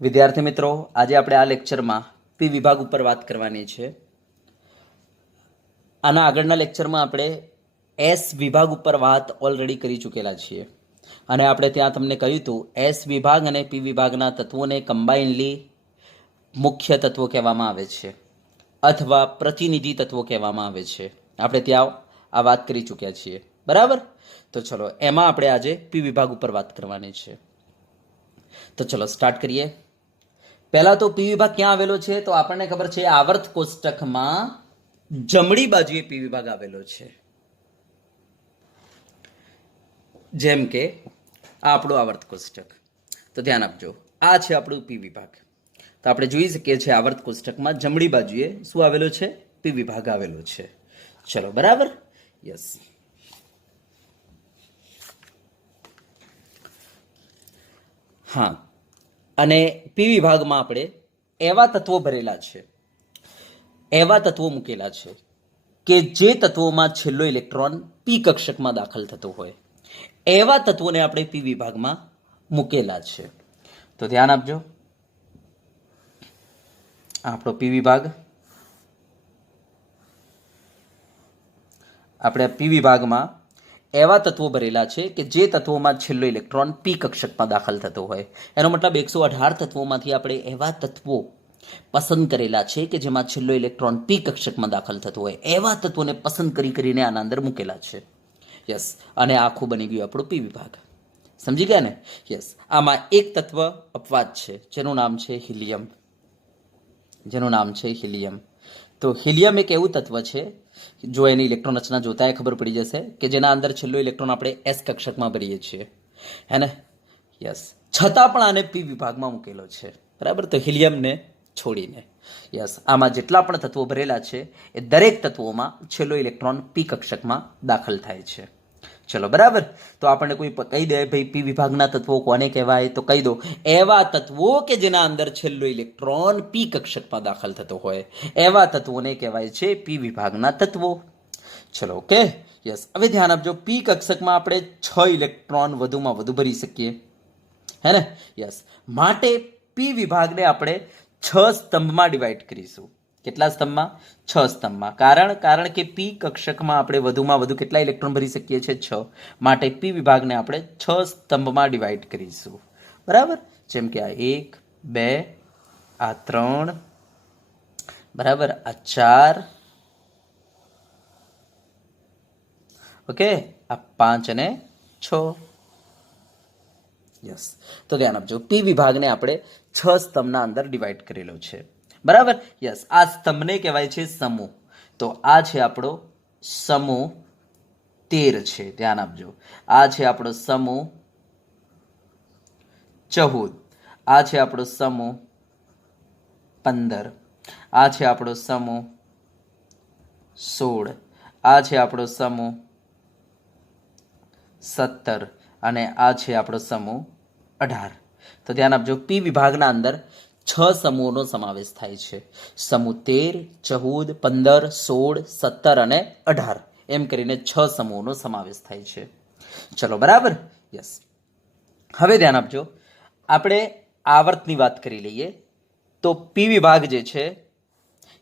વિદ્યાર્થી મિત્રો, આજે આપણે આ લેક્ચરમાં પી વિભાગ ઉપર વાત કરવાની છે. આના આગળના લેક્ચરમાં આપણે એસ વિભાગ ઉપર વાત ઓલરેડી કરી ચૂકેલા છીએ અને આપણે ત્યાં તમને કહ્યું હતું એસ વિભાગ અને પી વિભાગના તત્વોને કમ્બાઇનલી મુખ્ય તત્વો કહેવામાં આવે છે અથવા પ્રતિનિધિ તત્વો કહેવામાં આવે છે. આપણે ત્યાં આ વાત કરી ચૂક્યા છીએ, બરાબર? તો ચલો, એમાં આપણે આજે પી વિભાગ ઉપર વાત કરવાની છે. તો ચલો સ્ટાર્ટ કરીએ. પહેલા તો પી વિભાગ ક્યાં આવેલો છે? તો આપણને ખબર છે આવર્ત કોષ્ટકમાં જમણી બાજુએ પી વિભાગ આવેલો છે. જેમ કે આ આપણું આવર્ત કોષ્ટક, તો ધ્યાન આપજો, આ છે આપણું પી વિભાગ. તો આપણે જોઈ શકીએ છીએ આવર્ત કોષ્ટકમાં જમણી બાજુએ શું આવેલો છે? પી વિભાગ આવેલો છે. ચલો, બરાબર? યસ. હા, અને પી વિભાગમાં આપણે એવા તત્વો ભરેલા છે, એવા તત્વો મૂકેલા છે કે જે તત્વોમાં છેલ્લો ઇલેક્ટ્રોન પી કક્ષકમાં દાખલ થતો હોય, એવા તત્વોને આપણે પી વિભાગમાં મૂકેલા છે. તો ધ્યાન આપજો, આપણો પી વિભાગ, આપણે પી વિભાગમાં એવા તત્વો ભરેલા છે કે જે તત્વોમાં છેલ્લો ઇલેક્ટ્રોન પી કક્ષકમાં દાખલ થતો હોય. એનો મતલબ 118 તત્વોમાંથી આપણે એવા તત્વો પસંદ કરેલા છે કે જેમાં છેલ્લો ઇલેક્ટ્રોન પી કક્ષકમાં દાખલ થતો હોય, એવા તત્વોને પસંદ કરીને આના અંદર મૂકેલા છે. યસ, અને આખું બની ગયું આપણું પી વિભાગ. સમજી ગયા ને? યસ. આમાં એક તત્વ અપવાદ છે જેનું નામ છે હિલિયમ. તો હિલિયમ એક એવું તત્વ છે, જો એની ઇલેક્ટ્રોન રચના જોતા એ ખબર પડી જશે કે જેના અંદર છેલ્લો ઇલેક્ટ્રોન આપણે એસ કક્ષકમાં ભરીએ છીએ, હે ને? યસ. છતાં પણ આને પી વિભાગમાં મૂકેલો છે, બરાબર? તો હિલિયમને છોડીને. યસ, આમાં જેટલા પણ તત્વો ભરેલા છે એ દરેક તત્વોમાં છેલ્લો ઇલેક્ટ્રોન પી કક્ષકમાં દાખલ થાય છે. ચલો, બરાબર? તો આપણને કોઈ કહી દે ભાઈ પી વિભાગના તત્વો કોને કહેવાય, તો કહી દો એવા તત્વો કે જેના અંદર છેલ્લો ઇલેક્ટ્રોન પી કક્ષકમાં દાખલ થતો હોય, એવા તત્વોને કહેવાય છે પી વિભાગના તત્વો. ચલો, ઓકે. યસ. હવે ધ્યાન આપજો, પી કક્ષકમાં આપણે 6 ઇલેક્ટ્રોન વધુમાં વધુ ભરી શકીએ, હે ને? યસ. માટે પી વિભાગને આપણે 6 સ્તંભમાં ડિવાઈડ કરીશું. કેટલા સ્તંભમાં? 6 સ્તંભમાં. કારણ કે પી કક્ષકમાં આપણે વધુમાં વધુ કેટલા ઇલેક્ટ્રોન ભરી શકીએ છીએ? 6. માટે પી વિભાગને આપણે 6 સ્તંભમાં ડિવાઈડ કરીશું, બરાબર? જેમ કે આ 1, 2, આ 3, બરાબર, આ 4, ઓકે, આ 5 અને 6. યસ. તો ધ્યાન આપજો, પી વિભાગને આપણે 6 સ્તંભના અંદર ડિવાઈડ કરેલો છે, બરાબર? યસ. આ સ્તંભને કહેવાય છે સમૂહ. તો આ છે આપણો સમૂહ 13 છે, ધ્યાન આપજો. આ છે આપણો સમૂહ 14, આ છે આપણો સમૂહ 15, આ છે આપણો સમૂહ 16, આ છે આપણો સમૂહ 17 અને આ છે આપણો સમૂહ 18. તો ધ્યાન આપજો, પી વિભાગના અંદર 6 સમૂહોનો સમાવેશ થાય છે. સમૂહ 13, 14, 15, 16, 17 અને 18, એમ કરીને 6 સમૂહોનો સમાવેશ થાય છે. ચલો, બરાબર? યસ. હવે ધ્યાન આપજો, આપણે આવર્તની વાત કરી લઈએ. તો પી વિભાગ જે છે,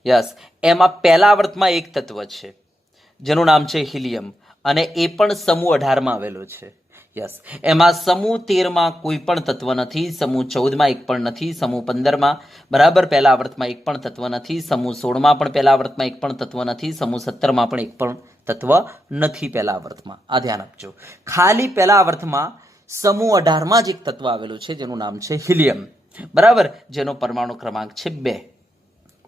યસ, એમાં પહેલા આવર્તમાં એક તત્વ છે જેનું નામ છે હિલિયમ, અને એ પણ સમૂહ 18માં આવેલો છે. યસ. એમાં સમૂહ 13માં કોઈ પણ તત્વ નથી, સમૂહ 14માં એક પણ નથી, સમૂહ 15માં, બરાબર, પહેલા આવર્તમાં એક પણ તત્વ નથી, સમૂહ 16માં પણ પહેલા આવર્તમાં એક પણ તત્વ નથી, સમૂહ 17માં પણ એક પણ તત્વ નથી પહેલા આવર્તમાં. આ ધ્યાન આપજો. ખાલી પહેલા આવર્તમાં સમૂહ 18માં જ એક તત્વ આવેલું છે જેનું નામ છે હિલિયમ, બરાબર, જેનો પરમાણુ ક્રમાંક છે 2.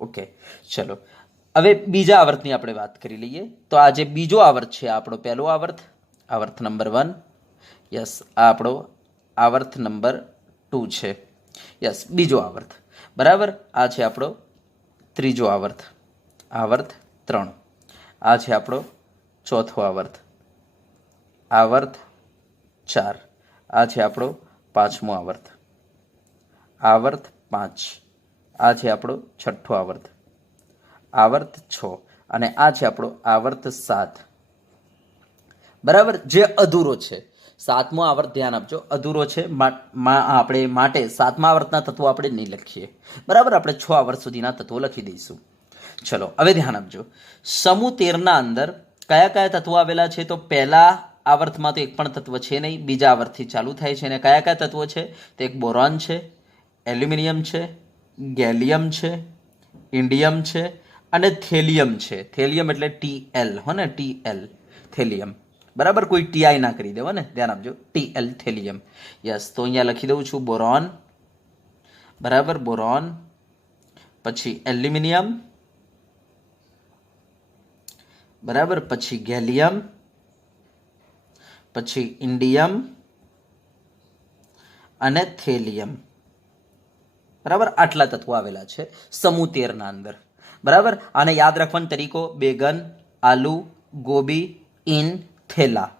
ઓકે, ચલો. હવે બીજા આવર્તની આપણે વાત કરી લઈએ. તો આ જે બીજો આવર્ત છે, આપણો પહેલો આવર્ત, આવર્ત નંબર 1. યસ. આ આપણો આવર્ત નંબર 2 છે. યસ, બીજો આવર્ત, બરાબર. આ છે આપણો ત્રીજો આવર્ત, આવર્ત 3. આ છે આપણો ચોથો આવર્ત, આવર્ત 4. આ છે આપણો પાંચમો આવર્ત, આવર્ત 5. આ છે આપણો છઠ્ઠો આવર્ત, આવર્ત 6. અને આ છે આપણો આવર્ત 7, બરાબર, જે અધૂરો છે. સાતમો આવર્ત ધ્યાન આપજો અધૂરો છે, આપણે માટે સાતમા આવર્તના તત્વો આપણે નહીં લખીએ, બરાબર. આપણે 6 આવર્ત સુધીના તત્વો લખી દઈશું. ચલો હવે ધ્યાન આપજો. સમૂહ 13ના અંદર કયા કયા તત્વો આવેલા છે? તો પહેલા આવર્તમાં તો એક પણ તત્વ છે નહીં, બીજા આવર્તથી ચાલુ થાય છે. અને કયા કયા તત્વો છે? તો એક બોરોન છે, એલ્યુમિનિયમ છે, ગેલિયમ છે, ઇન્ડિયમ છે અને થેલિયમ છે. થેલિયમ એટલે TL, હો ને, TL થેલિયમ, બરાબર. કોઈ TI ના કરી દેવો ને, ધ્યાન આપજો. TL thallium. યસ, તો અહીંયા લખી દઉં છું બોરોન, બરાબર, બોરોન, પછી એલ્યુમિનિયમ, બરાબર, પછી ગેલિયમ, પછી ઇન્ડિયમ અને થેલિયમ, બરાબર. આટલા તત્વો આવેલા છે સમૂહ 13 ના અંદર, બરાબર. આને યાદ રાખવાનો તરીકો બેગન, આલુ, ગોબી, ઇન, થેલા.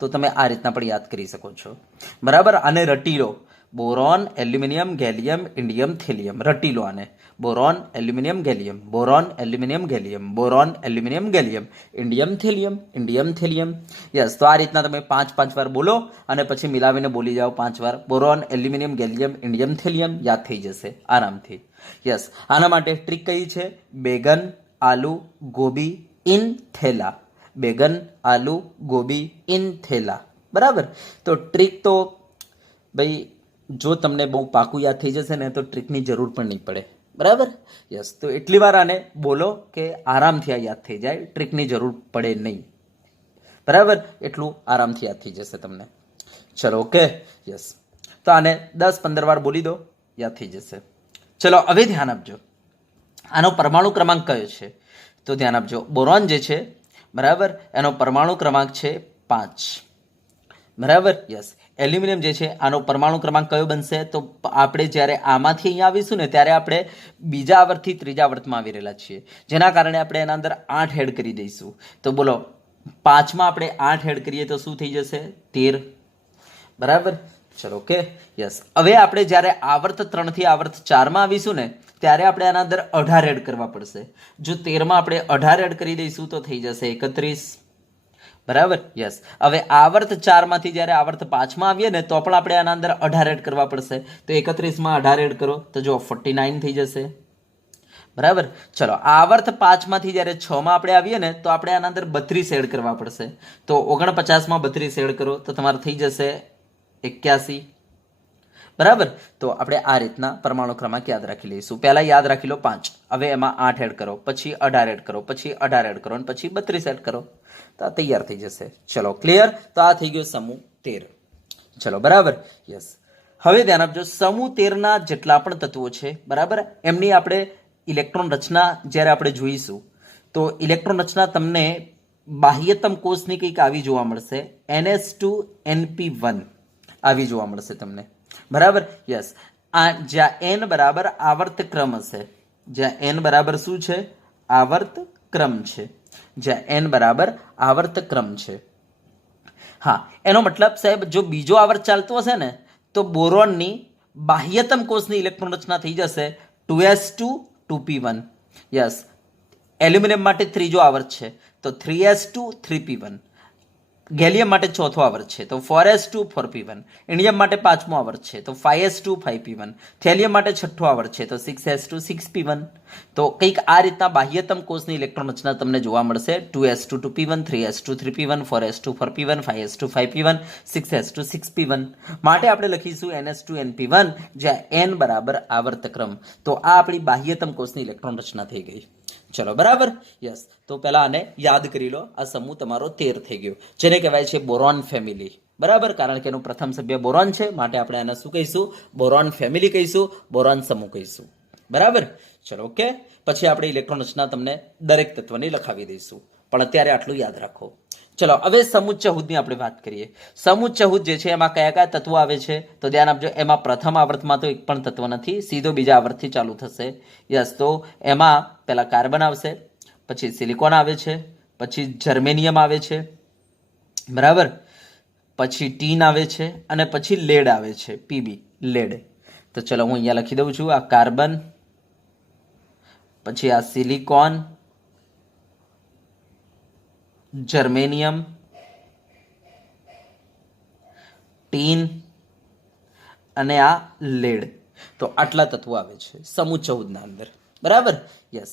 તો તમે આ રીતના પણ યાદ કરી શકો છો, બરાબર. આને રટી લો, boron, aluminium, gallium, indium, thallium. રટી લો આને, boron, aluminium, gallium, boron, aluminium, gallium, boron, aluminium, gallium, indium, thallium, indium, thallium. Yes, તો આ રીતના તમે 5-5 વાર બોલો અને પછી મિલાવીને બોલી જાઓ 5 વાર. Boron, aluminium, gallium, indium, thallium, યાદ થઈ જશે આરામથી. યસ, આના માટે ટ્રીક કઈ છે? બેગન, આલુ, ગોબી, ઇન, થેલા. બેગન, આલુ, ગોબી, ઇન, થેલા, બરાબર. તો ટ્રીક તો ભાઈ જો તમને બહુ પાકું યાદ થઈ જશે ને તો ટ્રીકની જરૂર પણ નહીં પડે, બરાબર. યસ, તો એટલી વાર આને બોલો કે આરામથી આ યાદ થઈ જાય, ટ્રીકની જરૂર પડે નહીં, બરાબર. એટલું આરામથી યાદ થઈ જશે તમને. ચલો, ઓકે. યસ, તો આને 10-15 વાર બોલી દો, યાદ થઈ જશે. ચલો હવે ધ્યાન આપજો, આનો પરમાણુ ક્રમાંક કયો છે? તો ધ્યાન આપજો, બોરોન જે છે, બરાબર, એનો પરમાણુ ક્રમાંક છે 5, બરાબર. યસ, એલ્યુમિનિયમ જે છે આનો પરમાણુ ક્રમાંક કયો બનશે? તો આપણે જ્યારે આમાંથી અહીંયા આવીશું ને ત્યારે આપણે બીજા આવર્તથી ત્રીજા આવર્તમાં આવી રહેલા છીએ, જેના કારણે આપણે એના અંદર 8 એડ કરી દઈશું. તો બોલો, 5માં આપણે 8 એડ કરીએ તો શું થઈ જશે? 13, બરાબર. ચલો, ઓકે. યસ, હવે આપણે જ્યારે આવર્ત 3 થી આવર્ત 4માં આવીશું ને ત્યારે આપણે આના અંદર 18 એડ કરવા પડશે. જો 13માં આપણે 18 એડ કરી દઈશું તો થઈ જશે 31, બરાબર. યસ, હવે આવર્ત 4માંથી જ્યારે આવર્ત 5માં આવીએ ને તો પણ આપણે આના અંદર 18 એડ કરવા પડશે. તો 31માં 18 એડ કરો તો જો 49 થઈ જશે, બરાબર. ચલો, આવર્ત 5માંથી જ્યારે 6માં આપણે આવીએ ને તો આપણે આના અંદર 32 એડ કરવા પડશે. તો 49માં 32 એડ કરો તો તમારે થઈ જશે 81, બરાબર. તો આપણે આ રીતના પરમાણુ ક્રમાંક યાદ રાખી લઈશું. પહેલા યાદ રાખી લો 5, હવે એમાં 8 એડ કરો, પછી 18 એડ કરો, પછી 18 એડ કરો અને પછી 32 એડ કરો, તો આ તૈયાર થઈ જશે. ચલો, ક્લિયર. તો આ થઈ ગયો સમૂહ 13. ચલો, બરાબર. યસ, હવે ધ્યાન આપજો, સમૂહ 13ના જેટલા પણ તત્વો છે, બરાબર, એમની આપણે ઇલેક્ટ્રોન રચના જ્યારે આપણે જોઈશું તો ઇલેક્ટ્રોન રચના તમને બાહ્યતમ કોષની કંઈક આવી જોવા મળશે, NH2NP1 આવી જોવા મળશે તમને, બરાબર. યસ, આ જ્યાં n બરાબર આવર્ત ક્રમ હશે, જ્યાં n બરાબર શું છે? આવર્ત ક્રમ છે, જ્યાં n બરાબર આવર્ત ક્રમ છે. હા, એનો મતલબ સાહેબ જો બીજો આવર્ત ચાલતો હશે ને તો બોરોનની બાહ્યતમ કોષની ઇલેક્ટ્રોન રચના થઈ જશે 2s2 2p1. યસ, એલ્યુમિનિયમ માટે ત્રીજો આવર્ત છે તો 3s2 3p1. ગેલિયમ માટે ચોથો આવર્ત છે તો 4s2 4p1. ઇન્ડિયમ માટે પાંચમો આવર્ત છે તો 5s2 5p1. થેલિયમ માટે છઠ્ઠો આવર્ત છે તો 6s2 6p1. તો કંઈક આ રીતના બાહ્યતમ કોષની ઇલેક્ટ્રોન રચના તમને જોવા મળશે, 2s2 2p1, 3s2 3p1, 4s2 4p1, 5s2 5p1, 6s2 6p1. માટે આપણે લખીશું NH2NP1 જ્યાં n બરાબર આવર્તક્રમ. તો આ આપણી બાહ્યતમ કોષની ઇલેક્ટ્રોન રચના થઈ ગઈ. ચલો, બરાબર. યસ, તો પહેલા આને યાદ કરી લો. આ સમૂહ તમારો 13 થઈ ગયો, જેને કહેવાય છે બોરોન ફેમિલી, બરાબર. કારણ કે એનું પ્રથમ સભ્ય બોરોન છે, માટે આપણે આને શું કહીશું? બોરોન ફેમિલી કહીશું, બોરોન સમૂહ કહીશું, બરાબર. ચલો, ઓકે. પછી આપણે ઇલેક્ટ્રોન રચના તમને દરેક તત્વની લખાવી દઈશું, પણ અત્યારે આટલું યાદ રાખો. ચલો, હવે સમૂહ 14ની આપણે વાત કરીએ. સમૂહ 14 જે છે એમાં કયા કયા તત્વો આવે છે? તો ધ્યાન આપજો, એમાં પ્રથમ આવર્તમાં તો એક પણ તત્વ નથી, સીધો બીજા આવર્તથી ચાલુ થશે. યસ, તો એમાં પહેલા કાર્બન આવશે, પછી સિલિકોન આવે છે, પછી જર્મેનિયમ આવે છે, બરાબર, પછી ટીન આવે છે અને પછી લેડ આવે છે, PB, લેડ. તો ચલો હું અહીંયા લખી દઉં છું, આ કાર્બન, પછી આ સિલિકોન, જર્મેનિયમ, ટીન અને આ લેડ. તો આટલા તત્વો આવે છે સમૂહ 14 ના અંદર. બરાબર? યસ.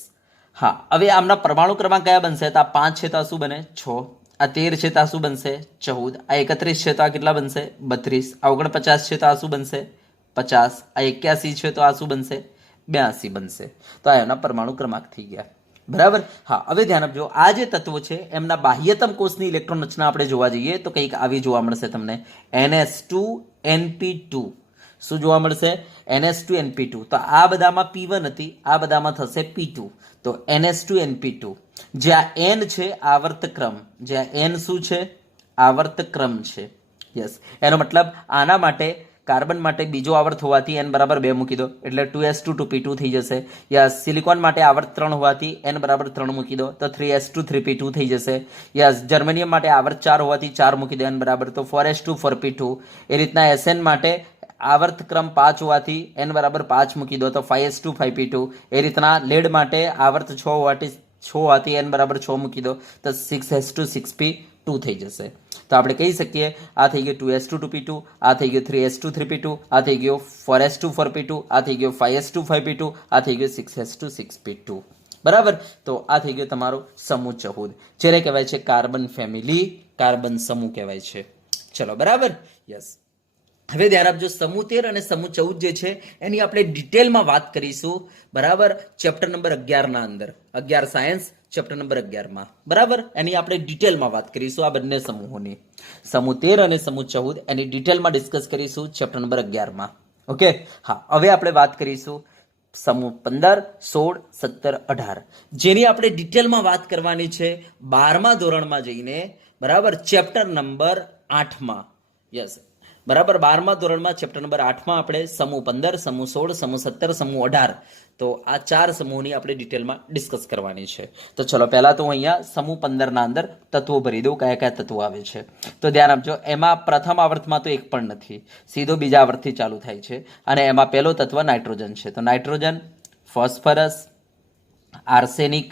હા, હવે આમના પરમાણુ ક્રમાંક કયા બનશે? તો આ 5 છે તો આ શું બને? 6. આ 13 છે તો આ શું બનશે? 14. આ 31 છે તો આ કેટલા બનશે? 32. આ 49 છે તો આ શું બનશે? 50. આ 81 છે તો આ શું બનશે? 82 બનશે. તો આ એના પરમાણુ ક્રમાંક થઈ ગયા. બરાબર? હા, હવે ધ્યાન આપજો, આ જે તત્વો છે એમના બાહ્યતમ કોષની ઇલેક્ટ્રોન રચના આપણે જોવા જઈએ તો કંઈક આવી જોવા મળશે તમને. NS2NP2. શું જોવા મળશે? NS2NP2. તો આ બધામાં P1 હતી, આ બધામાં થશે P2. તો NS2NP2. જ્યાં N છે આવર્તક્રમ, જ્યાં N શું છે? આવર્તક્રમ છે. યસ, એનો મતલબ આના માટે કાર્બન માટે બીજો આવર્ત હોવાથી n બરાબર 2 મૂકી દો એટલે 2s2 2p2 થઈ જશે. યસ, સિલિકોન માટે આવર્ત 3 હોવાથી n બરાબર 3 મૂકી દો તો 3s2 3p2 થઈ જશે. યસ, જર્મેનિયમ માટે આવર્ત 4 હોવાથી 4 મૂકી દો n બરાબર તો 4s2 4p2. એ રીતના SN માટે આવર્ત ક્રમ 5 હોવાથી n બરાબર 5 મૂકી દો તો 5s2 5p2. એ રીતના લેડ માટે આવર્ત 6 હોવાથી n બરાબર 6 મૂકી દો તો 6s2 6p2 થઈ જશે. તો આપણે કહી શકીએ આ થઈ ગયું 2s2 2p2, આ થઈ ગયું 3s2 3p2, આ થઈ ગયો 4s2 4p2, આ થઈ ગયો 5s2 5p2, આ થઈ ગયો 6s2 6p2. બરાબર? તો આ થઈ ગયો તમારો સમૂહ 14, જેને કહેવાય છે કાર્બન ફેમિલી, કાર્બન સમૂહ કહેવાય છે. ચલો, બરાબર? યસ. હવે ધ્યાન આપજો, સમૂહ 13 અને સમૂહ 14 જે છે એની આપણે ડિટેલમાં વાત કરીશું. બરાબર? ચેપ્ટર નંબર 11 ના અંદર, 11 સાયન્સ ચેપ્ટર નંબર 11 માં. બરાબર? એની આપણે ડિટેલમાં વાત કરીશું આ બંને સમૂહોની. સમૂહ 13 અને સમૂહ 14 એની ડિટેલમાં ડિસ્કસ કરીશું ચેપ્ટર નંબર 11 માં. ઓકે? હા, હવે આપણે વાત કરીશું સમૂહ 15, 16, 17, 18, જેની આપણે ડિટેલમાં વાત કરવાની છે 12મા ધોરણમાં જઈને. બરાબર? ચેપ્ટર નંબર 8 માં. યસ, બરાબર? 12મા ધોરણમાં ચેપ્ટર નંબર 8માં આપણે સમૂહ 15, સમૂહ 16, સમૂહ 17, સમૂહ 18, તો આ 4 સમૂહની આપણે ડિટેલમાં ડિસ્કસ કરવાની છે. તો ચલો, પહેલા તો અહીંયા સમૂહ 15 ના અંદર તત્વો ભરી દઉં, કયા કયા તત્વો આવે છે. તો ધ્યાન આપજો, એમાં પ્રથમ આવર્તમાં તો એક પણ નથી, સીધો બીજા આવર્તથી ચાલુ થાય છે. અને એમાં પહેલો તત્વ નાઇટ્રોજન છે. તો નાઇટ્રોજન, ફોસ્ફરસ, આર્સેનિક,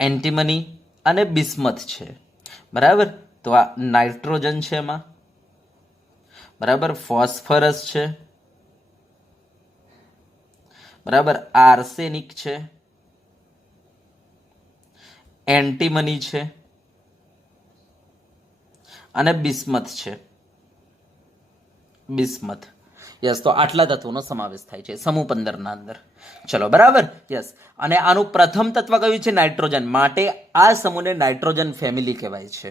એન્ટીમની અને બિસ્મથ છે. બરાબર? તો આ નાઇટ્રોજન છે એમાં. બરાબર? ફોસ્ફરસ છે. બરાબર? આર્સેનિક છે, એન્ટીમની છે અને બિસ્મથ છે. બિસ્મથ. યસ, તો આટલા તત્વોનો સમાવેશ થાય છે સમૂહ 15 ના અંદર. ચલો, બરાબર? યસ. અને આનું પ્રથમ તત્વ કયું છે? નાઇટ્રોજન. માટે આ સમૂહને નાઇટ્રોજન ફેમિલી કહેવાય છે.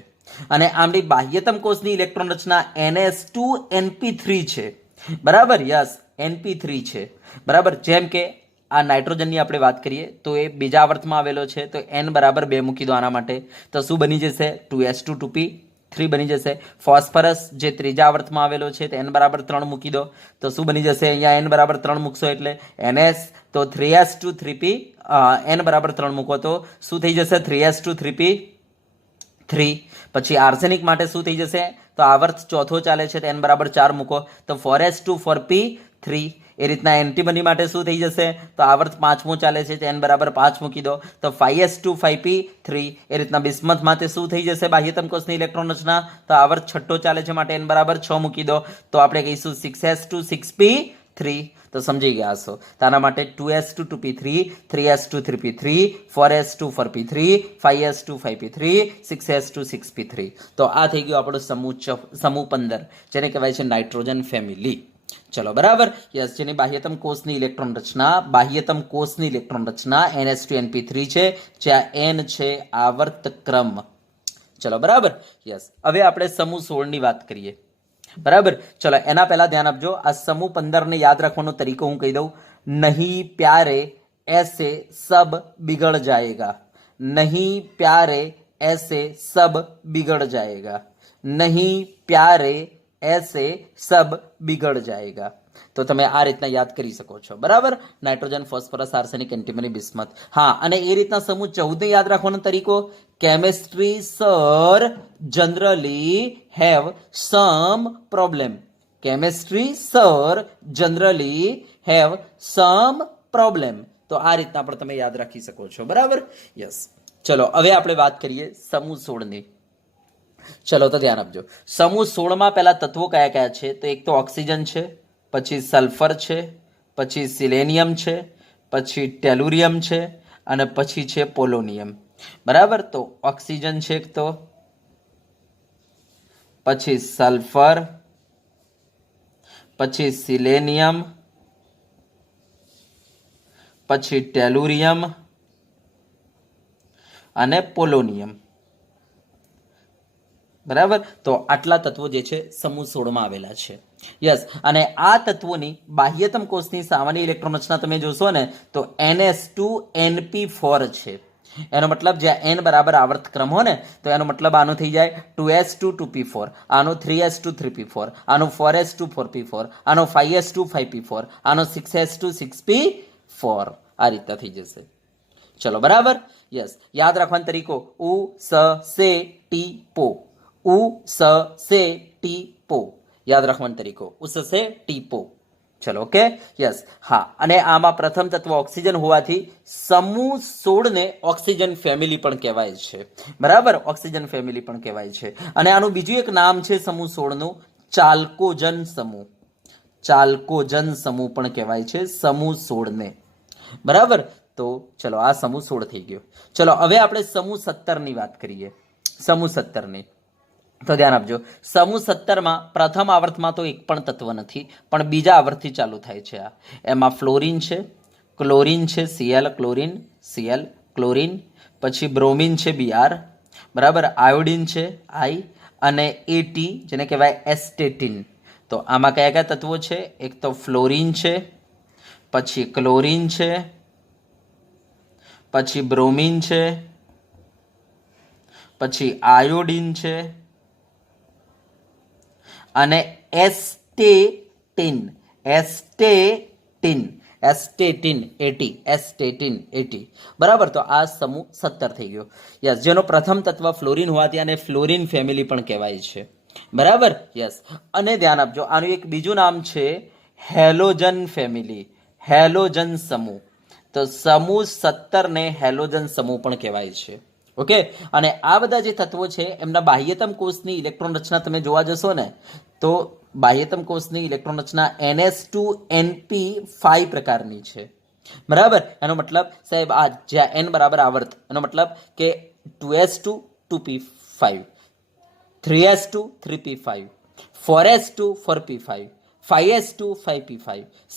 અને આમની બાહ્યતમ કોષની ઇલેક્ટ્રોન રચના NS2NP3 છે. બરાબર? યસ, NP3 છે. બરાબર? જેમ કે આ નાઇટ્રોજનની આપણે વાત કરીએ તો એ બીજા આવર્તમાં આવેલો છે તો n બરાબર 2 મૂકી દો આના માટે તો શું બની જશે? 2s2 2p3 બની જશે. ફોસ્ફરસ જે ત્રીજા આવર્તમાં આવેલો છે તો n બરાબર 3 મૂકી દો તો શું બની જશે? અહીંયા n બરાબર 3 મૂકશો એટલે ns, તો 3s2 3p, n બરાબર 3 મૂકો તો શું થઈ જશે? 3s2 3p3. પછી આર્સેનિક માટે શું થઈ જશે? તો આવર્ત ચોથો ચાલે છે તો n બરાબર 4 મૂકો તો 4s2 4p3. એ રીતના એન્ટીમની માટે શું થઈ જશે? તો આવર્ત પાંચમો ચાલે છે તો n બરાબર 5 મૂકી દો તો 5s2 5p3. એ રીતના બિસ્મથ માટે શું થઈ જશે? બાહ્યતમ કોષની ઇલેક્ટ્રોન રચના તો આવર્ત છઠ્ઠો ચાલે છે માટે n બરાબર 6 મૂકી દો તો આપણે કહીશું 6s2 6p3. તો સમજી ગયા હશો. તો આના માટે 2s2 2p3, 3s2 3p3, 4s2 4p3, 5s2 5p3, 6s2 6p3. તો આ થઈ ગયો આપણો સમૂહ 15, જેને કહેવાય છે નાઇટ્રોજન ફેમિલી. ચલો, બરાબર? યસ, જેની બાહ્યતમ કોષની ઇલેક્ટ્રોન રચના NS2NP3 છે, જ્યાં n છે આવર્તક્રમ. ચલો, બરાબર? યસ. હવે આપણે સમૂહ 16 ની વાત કરીએ. બરાબર? ચલો, એના પહેલા ધ્યાન આપજો, આ સમૂહ 15 ને યાદ રાખવાનો તરીકો હું કહી દઉં. નહીં પ્યારે એસે સબ બિગડ જાયેગા. નહીં પ્યારે એસે સબ બિગડ જાયેગા. નહીં પ્યારે એસે સબ બિગડ જાયેગા. તો તમે આ રીતના યાદ કરી શકો છો. બરાબર? Nitrogen, phosphorus, arsenic, antimony, bismuth. હા, અને એ રીતના સમૂહ 14 ને યાદ રાખવાનો તરીકો, chemistry sir generally have some problem. Chemistry sir generally have some problem. તો આ રીતના પણ તમે યાદ રાખી શકો છો. બરાબર? યસ. ચલો, હવે આપણે વાત કરીએ સમૂહ 16 ની. ચલો તો ધ્યાન આપજો. સમૂહ 16 માં પહેલા તત્વો કયા કયા છે? તો એક તો ઓક્સિજન છે, પછી સલ્ફર છે, પછી સિલેનિયમ છે, પછી ટેલુરિયમ છે અને પછી છે પોલોનિયમ. બરાબર, તો ઓક્સિજન છે એક, તો પછી સલ્ફર, પછી સિલેનિયમ, પછી ટેલુરિયમ અને પોલોનિયમ. બરાબર, તો આટલા તત્વો જે છે સમૂહ 16 માં આવેલા છે. યસ, અને આ તત્વોની બાહ્યતમ કોષની સામાન્ય ઇલેક્ટ્રોન રચના તમે જોશો ને તો NS2NP4 છે. એનો મતલબ જ્યાં n બરાબર આવર્તક્રમ હોય ને તો એનો મતલબ આનો થઈ જાય 2s2 2p4, આનો 3s2 3p4, આનો 4s2 4p4, આનો 5s2 5p4, આનો 6s2 6p4. આ રીતના થઈ જશે. ચલો બરાબર. યસ, યાદ રાખવાનો તરીકો ઉ સ સે ટી પો, ઉ સ સે ટી પો. યાદ રાખવાનો તરીકો ઉસ સે ટી પો. ચલો ઓકે. યસ, હા, અને આમાં પ્રથમ તત્વ ઓક્સિજન હોવાથી સમૂહ 16 ને ઓક્સિજન ફેમિલી પણ કહેવાય છે. બરાબર, ઓક્સિજન ફેમિલી પણ કહેવાય છે. અને આનું બીજું એક નામ છે સમૂહ 16 નું ચાલ્કોજન સમૂહ. ચાલ્કોજન સમૂહ પણ કહેવાય છે સમૂહ 16 ને. બરાબર, તો ચલો આ સમૂહ 16 થઈ ગયો. ચલો હવે આપણે સમૂહ 17 ની વાત કરીએ. સમૂહ 17 ની તો ધ્યાન આપજો. સમૂહ 17 માં પ્રથમ આવર્તમાં તો એક પણ તત્વ નથી, પણ બીજા આવર્તથી ચાલુ થાય છે. આ એમાં ફ્લોરિન છે, ક્લોરિન છે, Cl ક્લોરિન, Cl ક્લોરિન, પછી બ્રોમિન છે Br, બરાબર, આયોડિન છે I, અને At જેને કહેવાય એસ્ટેટિન. તો આમાં કયા કયા તત્વો છે? એક તો ફ્લોરિન છે, પછી ક્લોરિન છે, પછી બ્રોમિન છે, પછી આયોડિન છે અને એસ્ટેટિન. એસ્ટેટિન, એસ્ટેટિન 80, એસ્ટેટિન 80. બરાબર, તો આ સમૂહ 17 થઈ ગયો. યસ, જેનો પ્રથમ તત્વ ફ્લોરિન હોવાથી આને ફ્લોરિન ફેમિલી પણ કહેવાય છે. બરાબર. યસ, અને ધ્યાન આપજો આનું એક બીજું નામ છે હેલોજન ફેમિલી, હેલોજન સમૂહ. તો સમૂહ 17 ને હેલોજન સમૂહ પણ કહેવાય છે. ઓકે, અને આ બધા જે તત્વો છે એમના બાહ્યતમ કોષની ઇલેક્ટ્રોન રચના તમે જોવા જશો ને તો બાહ્યતમ કોષની ઇલેક્ટ્રોન રચના NS2NP5 પ્રકારની છે. બરાબર, એનો મતલબ સાહેબ આ જ્યાં n બરાબર આવર્ત, એનો મતલબ કે 2s2 2p5, 3s2 3p5, 4s2 4p5, 5s2 5p5,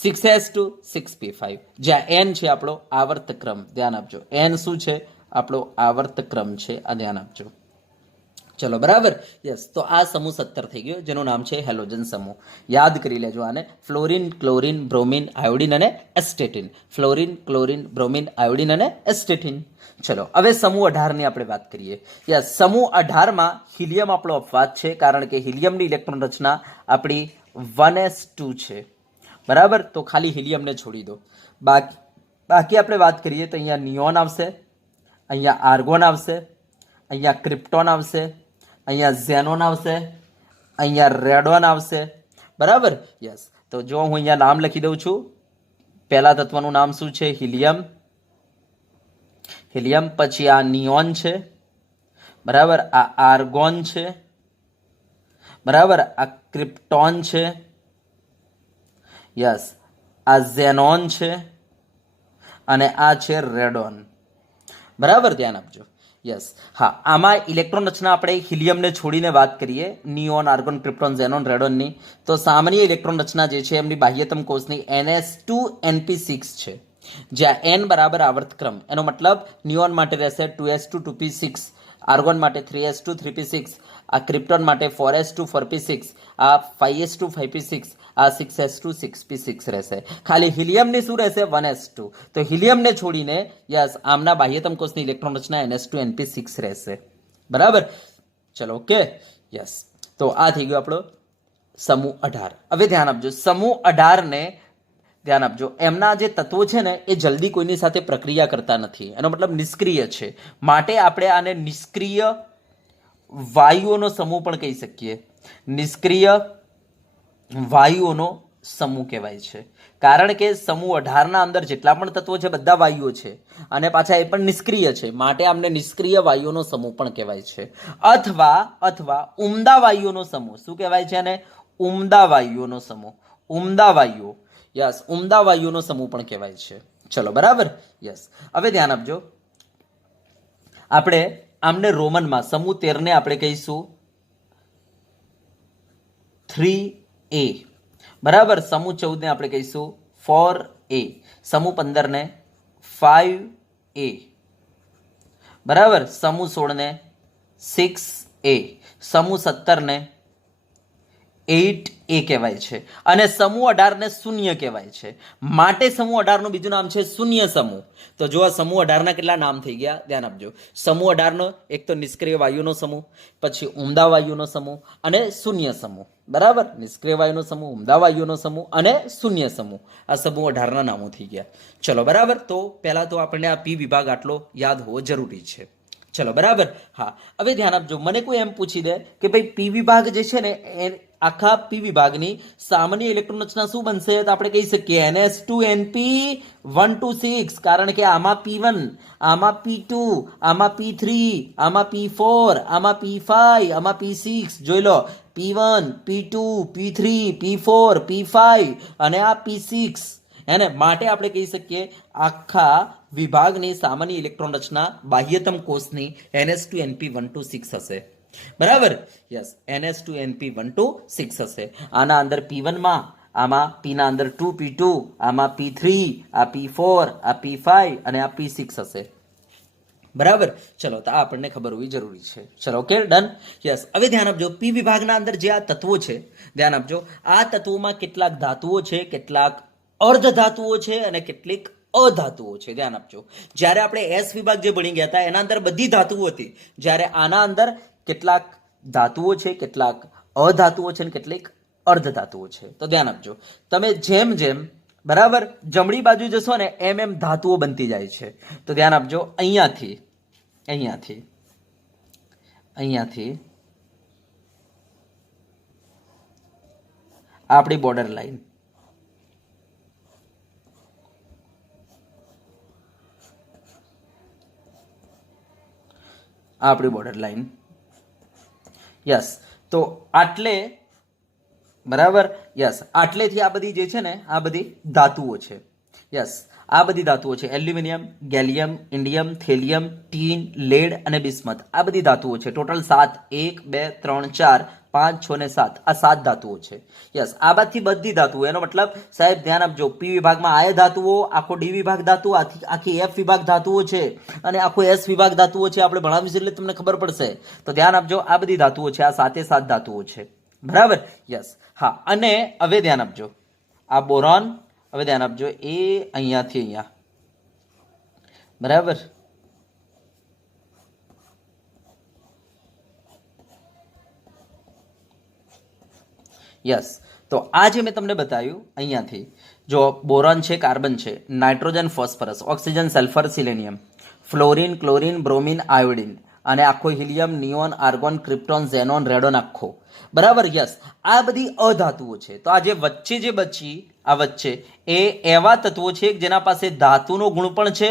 6s2 6p5. જ્યાં n છે આપણો આવર્તક્રમ. ધ્યાન આપજો, n શું છે? આપણો આવર્તક્રમ છે. આ ધ્યાન આપજો. ચલો બરાબર. યસ, તો આ સમૂહ 17 થઈ ગયો જેનું નામ છે હેલોજન સમૂહ. યાદ કરી લેજો આને. ફ્લોરિન, ક્લોરિન, બ્રોમિન, આયોડિન અને એસ્ટેટિન. ફ્લોરિન, ક્લોરિન, બ્રોમિન, આયોડિન અને એસ્ટેટિન. ચલો હવે સમૂહ 18 ની આપણે વાત કરીએ. યસ, સમૂહ 18 માં હિલિયમ આપણો અપવાદ છે, કારણ કે હિલિયમની ઇલેક્ટ્રોન રચના આપણી 1s2 છે. બરાબર, તો ખાલી હિલિયમને છોડી દો. બાકી આપણે વાત કરીએ તો અહીંયા નિયોન આવશે, અહીંયા આર્ગોન આવશે, અહીંયા ક્રિપ્ટોન આવશે, અહીંયા ઝેનોન આવશે, અહીંયા રેડોન આવશે. બરાબર. યસ, તો જો હું અહીંયા નામ લખી દઉં છું. પહેલા તત્વનું નામ શું છે? હિલિયમ. હિલિયમ, પછી આ નિયોન છે, બરાબર, આ આર્ગોન છે, બરાબર, આ ક્રિપ્ટોન છે, યસ, આ ઝેનોન છે અને આ છે રેડોન. બરાબર, ધ્યાન આપજો. યસ, હા, આમાં ઇલેક્ટ્રોન રચના આપણે હિલિયમને છોડીને વાત કરીએ, નિયોન, આર્ગોન, ક્રિપ્ટોન, ઝેનોન, રેડોનની, તો સામાન્ય ઇલેક્ટ્રોન રચના જે છે એમની બાહ્યતમ કોષની NS2NP6 છે, જ્યાં n બરાબર આવર્તક્રમ. એનો મતલબ નિયોન માટે રહેશે 2s2 2p6, આર્ગોન માટે 3s2 3p6, આ ક્રિપ્ટોન માટે 4s2 4p6, આ 5s2 5p6, આ 6s2 6p6 રહેશે. ખાલી હિલિયમની શું રહેશે? 1s2. તો હિલિયમને છોડીને યસ આમના બાહ્યતમ કોષની ઇલેક્ટ્રોન રચના NS2NP6 રહેશે. બરાબર, ચલો ઓકે. યસ, તો આ થઈ ગયો આપણો સમૂહ 18. હવે ધ્યાન આપજો, સમૂહ 18 ને ધ્યાન આપજો, એમના જે તત્વો છે ને એ જલ્દી કોઈની સાથે પ્રક્રિયા કરતા નથી. એનો મતલબ નિષ્ક્રિય છે, માટે આપણે આને નિષ્ક્રિય વાયુઓનો સમૂહ પણ કહી શકીએ. નિષ્ક્રિય વાયુઓનો સમૂહ કહેવાય છે. કારણ કે સમૂહ 18ના અંદર જેટલા પણ તત્વો છે બધા વાયુઓ છે અને પાછા એ પણ નિષ્ક્રિય છે, માટે આમને નિષ્ક્રિય વાયુઓનો સમૂહ પણ કહેવાય છે. અથવા ઉમદા વાયુઓનો સમૂહ. શું કહેવાય છે? અને ઉમદા વાયુઓનો સમૂહ. ઉમદા વાયુઓ, યસ, ઉમદા વાયુઓનો સમૂહ પણ કહેવાય છે. ચલો, બરાબર, યસ. હવે ધ્યાન આપજો, આપણે આમને રોમનમાં સમૂહ 13 ને આપણે કહીશું 3A, બરાબર. સમૂહ 14 ને આપણે કહીશું 4A, સમૂહ 15 ને 5A, બરાબર. સમૂહ 16 ને 6A, સમૂહ 17 ને 8A કહેવાય છે અને સમૂહ 18 ને શૂન્ય કહેવાય છે. માટે સમૂહ 18 નું બીજું નામ છે શૂન્ય સમૂહ. તો જો આ સમૂહ 18 ના કેટલા નામ થઈ ગયા, ધ્યાન આપજો. સમૂહ 18 નો એક તો નિષ્ક્રિય વાયુનો સમૂહ, પછી ઉમદા વાયુનો સમૂહ અને શૂન્ય સમૂહ, બરાબર. નિષ્ક્રિય વાયુનો સમૂહ, ઉમદા વાયુનો સમૂહ અને શૂન્ય સમૂહ, આ સમૂહ 18 ના નામો થઈ ગયા. ચલો, બરાબર. તો પહેલા તો આપણને આ પી વિભાગ આટલો યાદ હોવો જરૂરી છે. ચલો, બરાબર. હા, હવે ધ્યાન આપજો, મને કોઈ એમ પૂછી દે કે ભાઈ પી વિભાગ જે છે ને એ આખા પી વિભાગની સામાન્ય ઇલેક્ટ્રોન રચના શું બનશે, તો આપણે કહી શકીએ NS2NP126, કારણ કે આમાં P1, આમાં P2, આમાં P3, આમાં P4, આમાં P5, આમાં P6. જોઈ લો, P1, P2, P3, P4, P5 અને આ P6, એને માટે આપણે કહી શકીએ આખા વિભાગની સામાન્ય ઇલેક્ટ્રોન રચના બાહ્યતમ કોષની NS2NP126 હશે, બરાબર. યસ, NS2NP126 હશે. આના અંદર P1 માં, આમાં P ના અંદર 2P2, આમાં P3, આ P4, આ P5 અને આ P6 હશે, બરાબર. ચલો, તો આ આપણને ખબર હોવી જરૂરી છે. ચલો, ઓકે, ડન, યસ. હવે ધ્યાન આપજો, પી વિભાગના અંદર જે આ તત્વો છે, ધ્યાન આપજો, આ તત્વોમાં કેટલાક ધાતુઓ છે, કેટલાક અર્ધ ધાતુઓ છે અને કેટલીક અધાતુઓ છે. ધ્યાન આપજો, જ્યારે આપણે એસ વિભાગ જે ભણી ગયા હતા એના અંદર બધી ધાતુઓ હતી, જ્યારે આના અંદર કેટલાક ધાતુઓ છે, કેટલાક અધાતુઓ છે અને કેટલીક અર્ધ ધાતુઓ છે. તો ધ્યાન આપજો, તમે જેમ જેમ, બરાબર, જમણી બાજુ જશો ને એમ એમ ધાતુઓ બનતી જાય છે. તો ધ્યાન આપજો, અહીંયાથી આપણી બોર્ડર લાઈન, આપણી બોર્ડર લાઈન, યસ. તો આટલે, બરાબર, યસ, આટલેથી આ બધી જે છે ને આ બધી ધાતુઓ છે. યસ, આ બધી ધાતુઓ છે. Aluminium, gallium, indium, thallium, tin, lead અને બિસ્મથ, આ બધી ધાતુઓ છે. ટોટલ 7, 1, 2, 3, 4, 5, 6 ને 7, આ 7 ધાતુઓ છે. યસ, આ બાદથી બધી ધાતુઓ, એનો મતલબ સાહેબ ધ્યાન આપજો, પી વિભાગમાં આ ધાતુઓ, આખો ડી વિભાગ ધાતુ, આખી એફ વિભાગ ધાતુઓ છે અને આખો એસ વિભાગ ધાતુઓ છે. આપણે ભણાવીશું એટલે તમને ખબર પડશે. તો ધ્યાન આપજો, આ બધી ધાતુઓ છે, આ 7 ધાતુઓ છે, બરાબર. યસ, હા. અને હવે ધ્યાન આપજો, આ બોરોન, હવે ધ્યાન આપજો, એ અહીંયાથી અહીંયા, બરાબર. યસ, તો આ જે મેં તમને બતાવ્યું અહીંયાથી, જો બોરોન છે, કાર્બન છે, nitrogen, phosphorus, oxygen, sulphur, selenium, fluorine, chlorine, bromine, iodine અને આખો helium, neon, argon, krypton, xenon, radon આખો, બરાબર. યસ, આ બધી અધાતુઓ છે. તો આ જે વચ્ચે જે બચી, આ વચ્ચે એ એવા તત્વો છે જેના પાસે ધાતુનો ગુણ પણ છે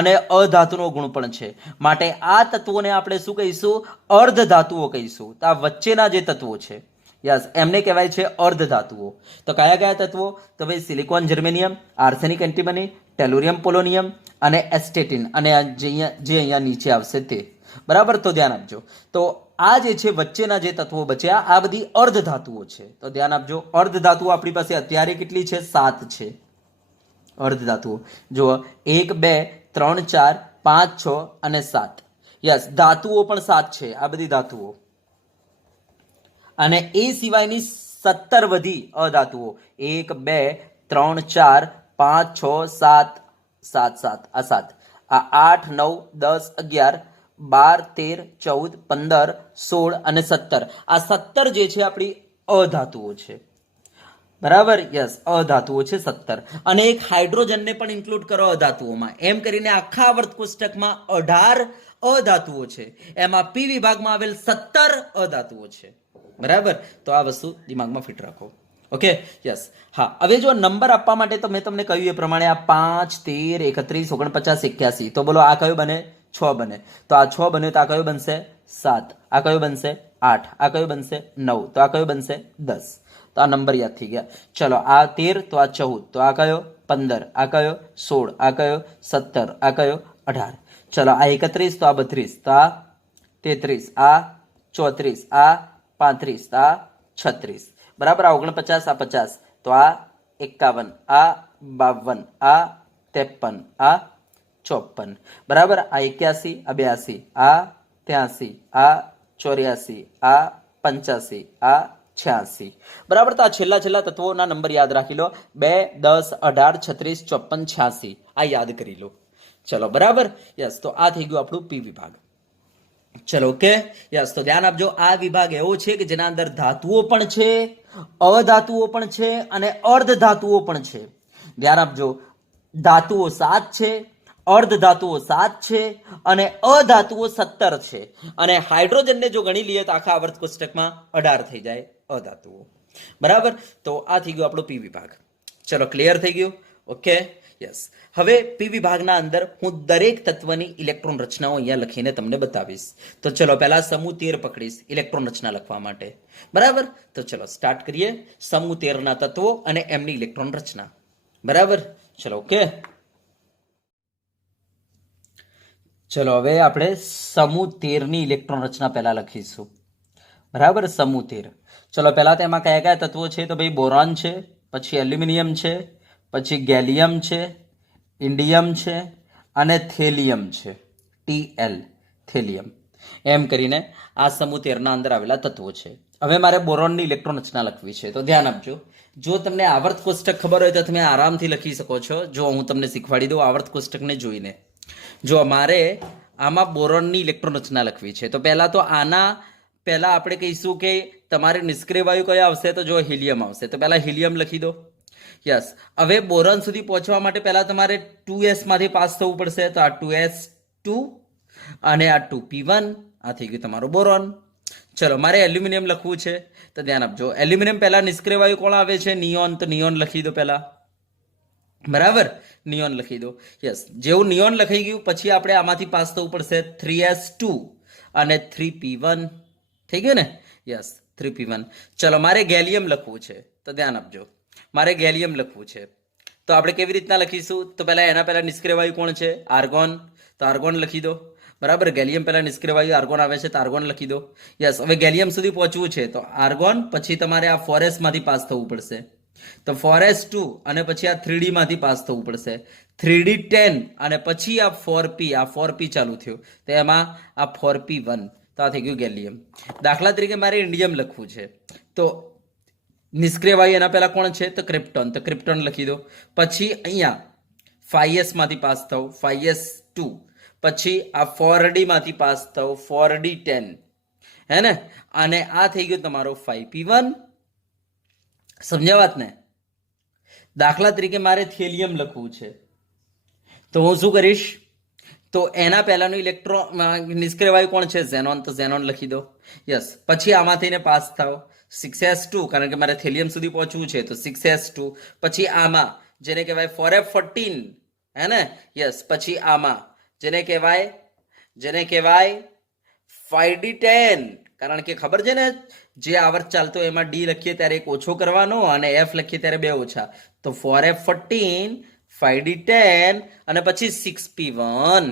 અને અધાતુનો ગુણ પણ છે, માટે આ તત્વોને આપણે શું કહીશું? અર્ધ ધાતુઓ કહીશું. તો આ વચ્ચેના જે તત્વો છે, યસ, એમને કહેવાય છે અર્ધ ધાતુઓ. તો કયા કયા તત્વો? તો ભાઈ silicon, germanium, arsenic, antimony, tellurium, polonium અને એસ્ટેટિન, અને જે અહીંયા નીચે આવશે તે, બરાબર. તો ધ્યાન આપજો, તો આ જે છે વચ્ચેના જે તત્વો બચ્યા, આ બધી અર્ધ ધાતુઓ છે. તો ધ્યાન આપજો, અર્ધ ધાતુઓ આપણી પાસે અત્યારે કેટલી છે? 7 છે અર્ધ ધાતુઓ. જુઓ, 1, 2, 3, 4, 5, 6 અને 7. યસ, ધાતુઓ પણ 7 છે, આ બધી ધાતુઓ. અને એ સિવાયની 17 વધી અધાતુઓ, 1, 2, 3, 4, 5, 6, 7, 7, આ 7, આ 8, 9, 10, 11, 12, 13, 14, 15, 16 અને 17, આ 17 જે છે આપણી અધાતુઓ છે, બરાબર. યસ, અધાતુઓ છે 17, અને એક હાઇડ્રોજનને પણ ઇન્ક્લુડ કરો અધાતુઓમાં. એમ કરીને આખા વર્ત કોષ્ટકમાં 18 અધાતુઓ છે, એમાં પી વિભાગમાં આવેલ 17 અધાતુઓ છે, બરાબર. તો આ વસ્તુ દિમાગમાં ફિટ રાખો. ઓકે યસ હા હવે જો નંબર આપવા માટે તો મેં તમને કહ્યું એ પ્રમાણે આ 5 13 31 49 81 તો બોલો આ કયો બને 6 બને તો આ 6 બન્યો તો આ કયો બનશે 7 આ કયો બનશે 8 આ કયો બનશે 9 તો આ કયો બનશે 10 તો આ નંબર યાદ થઈ ગયા ચલો આ 13 તો આ 14 તો આ કયો 15 આ કયો 16 આ કયો 17 આ કયો 18 ચલો આ 31 તો આ 32 તો આ 33 આ 34 આ 35 આ 36 બરાબર આ 49 આ 50 તો આ 51 આ 52 આ 53 આ 54 બરાબર આ 81 આ 82 આ 83 આ 84 આ 85 આ 86 બરાબર તો આ છેલ્લા તત્વોના નંબર યાદ રાખી લો 2 10 18 36 54 86 આ યાદ કરી લો ચલો બરાબર યસ તો આ થઈ ગયું આપણું પી વિભાગ ચલો ઓકે યસ તો ધ્યાન આપજો આ વિભાગ એવો છે કે જેના અંદર ધાતુઓ પણ છે અધાતુઓ પણ છે અને અર્ધ ધાતુઓ પણ છે ધ્યાન આપજો ધાતુઓ 7 છે અર્ધ ધાતુઓ 7 છે અને અધાતુઓ 17 છે અને હાઇડ્રોજનને જો ગણી લઈએ તો આખા આવર્ત કોષ્ટકમાં 18 થઈ જાય અધાતુઓ બરાબર તો આ થઈ ગયો આપણો પી વિભાગ ચલો ક્લિયર થઈ ગયું ઓકે યસ હવે પી વિભાગના અંદર હું દરેક તત્વની ઇલેક્ટ્રોન રચનાઓ અહીંયા લખીને તમને બતાવીશ તો ચલો પહેલા સમૂહ 13 પકડીશ ઇલેક્ટ્રોન રચના લખવા માટે બરાબર તો ચલો સ્ટાર્ટ કરીએ સમૂહ 13 ના તત્વો અને એમની ઇલેક્ટ્રોન રચના બરાબર ચલો ઓકે ચલો હવે આપણે સમૂહ 13 ની ઇલેક્ટ્રોન રચના પહેલા લખીશું બરાબર સમૂહ 13 ચલો પહેલા તેમાં કયા કયા તત્વો છે તો ભાઈ બોરોન છે પછી એલ્યુમિનિયમ છે પછી ગેલિયમ છે ઇન્ડિયમ છે અને થેલિયમ છે TL થેલિયમ એમ કરીને આ સમૂહ 13 ના અંદર આવેલા તત્વો છે હવે મારે બોરોનની ઇલેક્ટ્રોન રચના લખવી છે તો ધ્યાન આપજો જો તમને આવર્ત કોષ્ટક ખબર હોય તો તમે આરામથી લખી શકો છો જો હું તમને શીખવાડી દઉં આવર્ત કોષ્ટકને જોઈને જો મારે આમાં બોરોનની ઇલેક્ટ્રોન રચના લખવી છે તો પહેલા તો આના પહેલા આપણે કહીશું કે તમારે નિષ્ક્રિય વાયુ કયા આવશે તો જો હિલિયમ આવશે તો પહેલા હિલિયમ લખી દો યસ હવે બોરોન સુધી પહોંચવા માટે પહેલા તમારે 2s માંથી પાસ થવું પડશે તો આ 2s2 અને આ 2p1 આ થઈ ગયું તમારું બોરોન ચલો મારે એલ્યુમિનિયમ લખવું છે તો ધ્યાન આપજો એલ્યુમિનિયમ પહેલા નિષ્ક્રિય વાયુ કોણ આવે છે નિયોન તો નિયોન લખી દો પહેલા બરાબર નિયોન લખી દો યસ જેવું નિયોન લખાઈ ગયું પછી આપણે આમાંથી પાસ થવું પડશે 3s2 અને 3p1 થઈ ગયું ને યસ 3p1 ચલો મારે ગેલિયમ લખવું છે તો ધ્યાન આપજો મારે ગેલિયમ લખવું છે તો આપણે કેવી રીતના લખીશું તો પહેલા એના પહેલા નિષ્ક્રિય વાયુ કોણ છે આર્ગોન તો આર્ગોન લખી દો બરાબર ગેલિયમ પહેલા નિષ્ક્રિય વાયુ આર્ગોન આવે છે તો આર્ગોન લખી દો યસ હવે ગેલિયમ સુધી પહોંચવું છે તો આર્ગોન પછી તમારે આ 4s માંથી પાસ થવું પડશે તો 4s2 અને પછી આ 3d માંથી પાસ થવું પડશે 3d10 અને પછી આ 4p ચાલુ થયું તો એમાં આ 4p1 તો આ થઈ ગયું ગેલિયમ દાખલા તરીકે મારે ઇન્ડિયમ લખવું છે તો નિષ્ક્રિય વાયુ એના પહેલા કોણ છે તો ક્રિપ્ટોન તો ક્રિપ્ટોન લખી દો પછી અહીંયા 5s માંથી પાસ થવું 5s2 પછી આ 4d માંથી પાસ થવું 4d10 હે ને અને આ થઈ ગયું તમારો 5p1 સમજ્યા વાત ને દાખલા તરીકે મારે થેલિયમ લખવું છે તો હું શું કરીશ તો એના પહેલાનું ઇલેક્ટ્રોન નિષ્ક્રિય વાયુ કોણ છે ઝેનોન તો ઝેનોન લખી દો યસ પછી આમાંથીને પાસ થાવ 6s2 કારણ કે મારે થેલિયમ સુધી પહોંચવું છે તો 6s2 પછી આમાં જેને કહેવાય 4f14 હે ને યસ પછી આમાં જેને કહેવાય 5d10 કારણ કે ખબર છે ને જે આવર્ત ચાલતો એમાં ડી લખીએ ત્યારે એક ઓછો કરવાનો અને એફ લખીએ ત્યારે બે ઓછા તો 4f14 5d10 અને પછી 6p1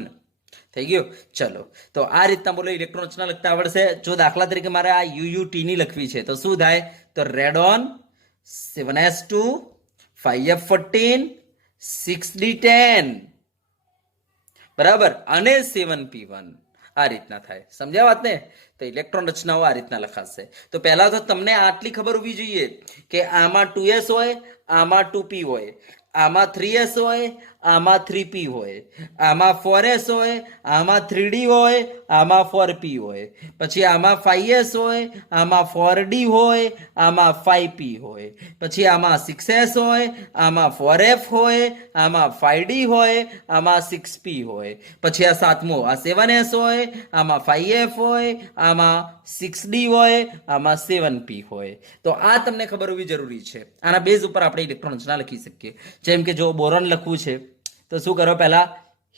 થઈ ગયું ચલો તો આ રીતના બોલો ઇલેક્ટ્રોન રચના લખતા આવડશે જો દાખલા તરીકે મારે આ UUT ની લખવી છે તો શું થાય તો રેડોન 7s2 5f14 6d10 બરાબર અને 7p1 આ રીતના થાય સમજ્યા વાત ને તો ઇલેક્ટ્રોન રચનાઓ આ રીતના લખાશે તો પહેલા તો તમને આટલી ખબર હોવી જોઈએ કે આમાં 2s હોય આમાં 2p હોય આમાં 3s હોય, આમાં 3p હોય, આમાં 4s હોય, આમાં 3d હોય, આમાં 4p હોય, પછી આમાં 5s હોય, આમાં 4d હોય, આમાં 5p હોય, પછી આમાં 6s હોય, આમાં 4f હોય, આમાં 5d હોય, આમાં 6p હોય, પછી આ સાતમો આ 7s હોય, આમાં 5f હોય, આમાં 6d હોય, આમાં 7p હોય. તો આ તમને ખબર હોવી જરૂરી છે. આના બેઝ ઉપર આપણે ઇલેક્ટ્રોન રચના લખી શકીએ. જેમ કે જો બોરોન લખવું છે તો શું કરો, પહેલા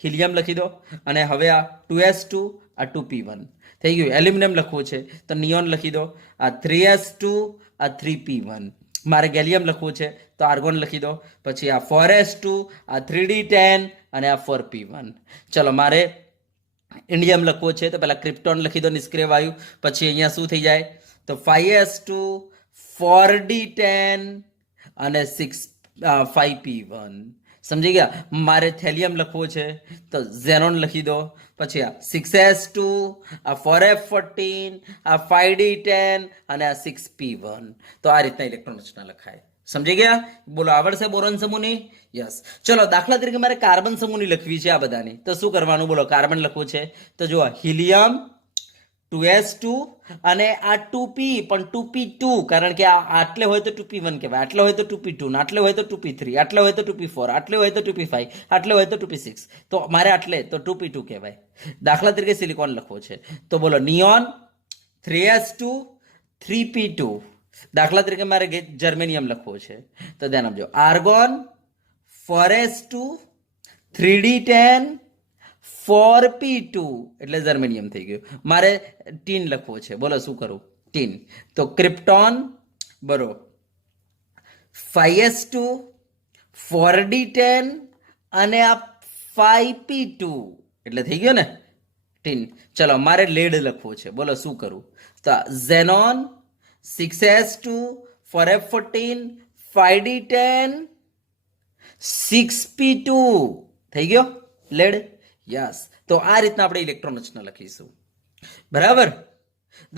હિલિયમ લખી દો અને હવે આ 2s2 આ 2p1 થઈ ગયું. એલ્યુમિનિયમ લખવું છે તો નિયોન લખી દો, આ 3s2 આ 3p1. મારે ગેલિયમ લખવું છે તો આર્ગોન લખી દો, પછી આ 4s2 આ 3d10 અને આ 4p1. ચલો મારે ઇન્ડિયમ લખવો છે તો પહેલા ક્રિપ્ટોન લખી દો, નિષ્ક્રિય વાયુ. પછી અહીંયા શું થઈ જાય તો 5s2 4d10 અને 5p1. સમજી ગયા. મારે થેલિયમ લખવું છે તો ઝેનોન લખી દો, પછી આ 6s2 આ 4f14 આ 5d10 અને આ 6p1. તો આ રીતના ઇલેક્ટ્રોન રચના લખાય. સમજી ગયા? બોલો આવડશે બોરોન સમૂહની? યસ. ચલો દાખલા તરીકે મારે કાર્બન સમૂહની લખવી છે આ બધાની, તો શું કરવાનું બોલો? કાર્બન લખવું છે તો જુઓ હિલિયમ 2s2 અને આ 2p પણ 2p2, કારણ કે આ આટલે હોય તો 2p1 કહેવાય, આટલે હોય તો 2p2, આટલે હોય તો 2p3, આટલે હોય તો 2p4, આટલે હોય તો 2p5, આટલે હોય તો 2p6, તો મારે આટલે તો 2p2 કહેવાય. દાખલા તરીકે સિલિકોન લખવો છે તો બોલો નિયોન 3s2 3p2. દાખલા તરીકે મારે જર્મેનિયમ લખવો છે તો ધ્યાન આપજો, આર્ગોન 4s2 3d10 4p2 એટલે જર્મેનિયમ થઈ ગયું. મારે ટીન લખવો છે, બોલો શું કરું? ટીન તો ક્રિપ્ટોન બરો 5s2 4d10 અને આ 5p2 એટલે થઈ ગયો ને ટીન. ચલો મારે લેડ લખવો છે, બોલો શું કરું? તો xenon 6s2 4f14 5d10 6p2 થઈ ગયો લેડ. યસ. તો આ રીતના આપણે ઇલેક્ટ્રોન રચના લખીશું. બરાબર.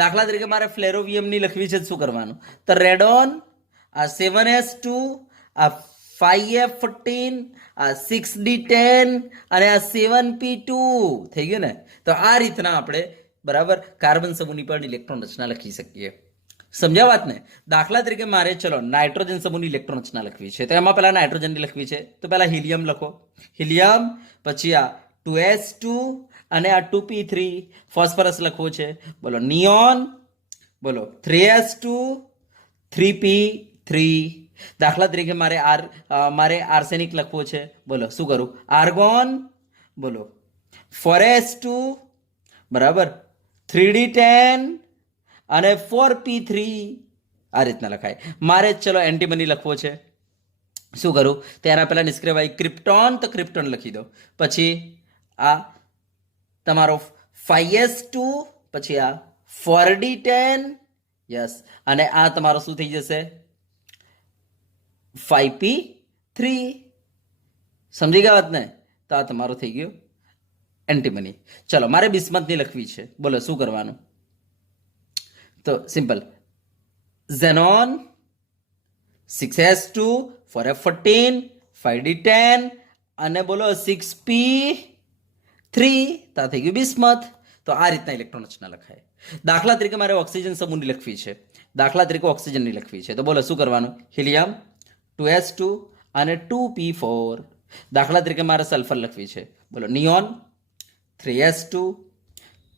દાખલા તરીકે મારે ફ્લેરોવિયમની લખવી છે, શું કરવાનું? તો રેડોન આ 7s2 આ 5f14 આ 6d10 અને આ 7p2 થઈ ગયું ને. તો આ રીતના આપણે બરાબર કાર્બન સમૂહની પણ ઇલેક્ટ્રોન રચના લખી શકીએ. સમજ્યા વાત ને? દાખલા તરીકે મારે ચલો નાઇટ્રોજન સમૂહની ઇલેક્ટ્રોન રચના લખવી છે તો એમાં પહેલા નાઇટ્રોજનની લખવી છે તો પહેલા હિલિયમ લખો, હિલિયમ, પછી આ 2s2 અને આ 2p3. ફોસ્ફરસ લખવું છે, બોલો નિયોન, બોલો 3s2 3p3. દાખલા તરીકે મારે આર્સેનિક લખવું છે, બોલો શું કરું? આર્ગોન, બોલો 4s2 બરાબર 3d10 અને 4p3. આ રીતના લખાય. મારે ચલો એન્ટીમની લખવો છે, શું કરું? તેના પહેલા નિષ્ક્રિય વાયુ ક્રિપ્ટોન, તો ક્રિપ્ટોન લખી દો, પછી આ તમારો 5s2 પછી આ 4d10 યસ અને આ તમારો શું થઈ જશે 5p3. સમજી ગયા વાત ને? તો આ તમારું થઈ ગયું એન્ટીમની. ચલો મારે બિસ્મથની લખવી છે, બોલો શું કરવાનું? તો simple xenon 6s2 4f14 5d10 અને બોલો 6p3. તો થઈ ગયું બિસ્મથ. તો આ રીતના ઇલેક્ટ્રોન રચના લખાય. દાખલા તરીકે મારે ઓક્સિજન સમૂહની લખવી છે, દાખલા તરીકે ઓક્સિજનની લખવી છે તો બોલો શું કરવાનું? હિલિયમ 2s2 અને 2p4. દાખલા તરીકે મારે સલ્ફર લખવી છે, બોલો નિયોન 3s2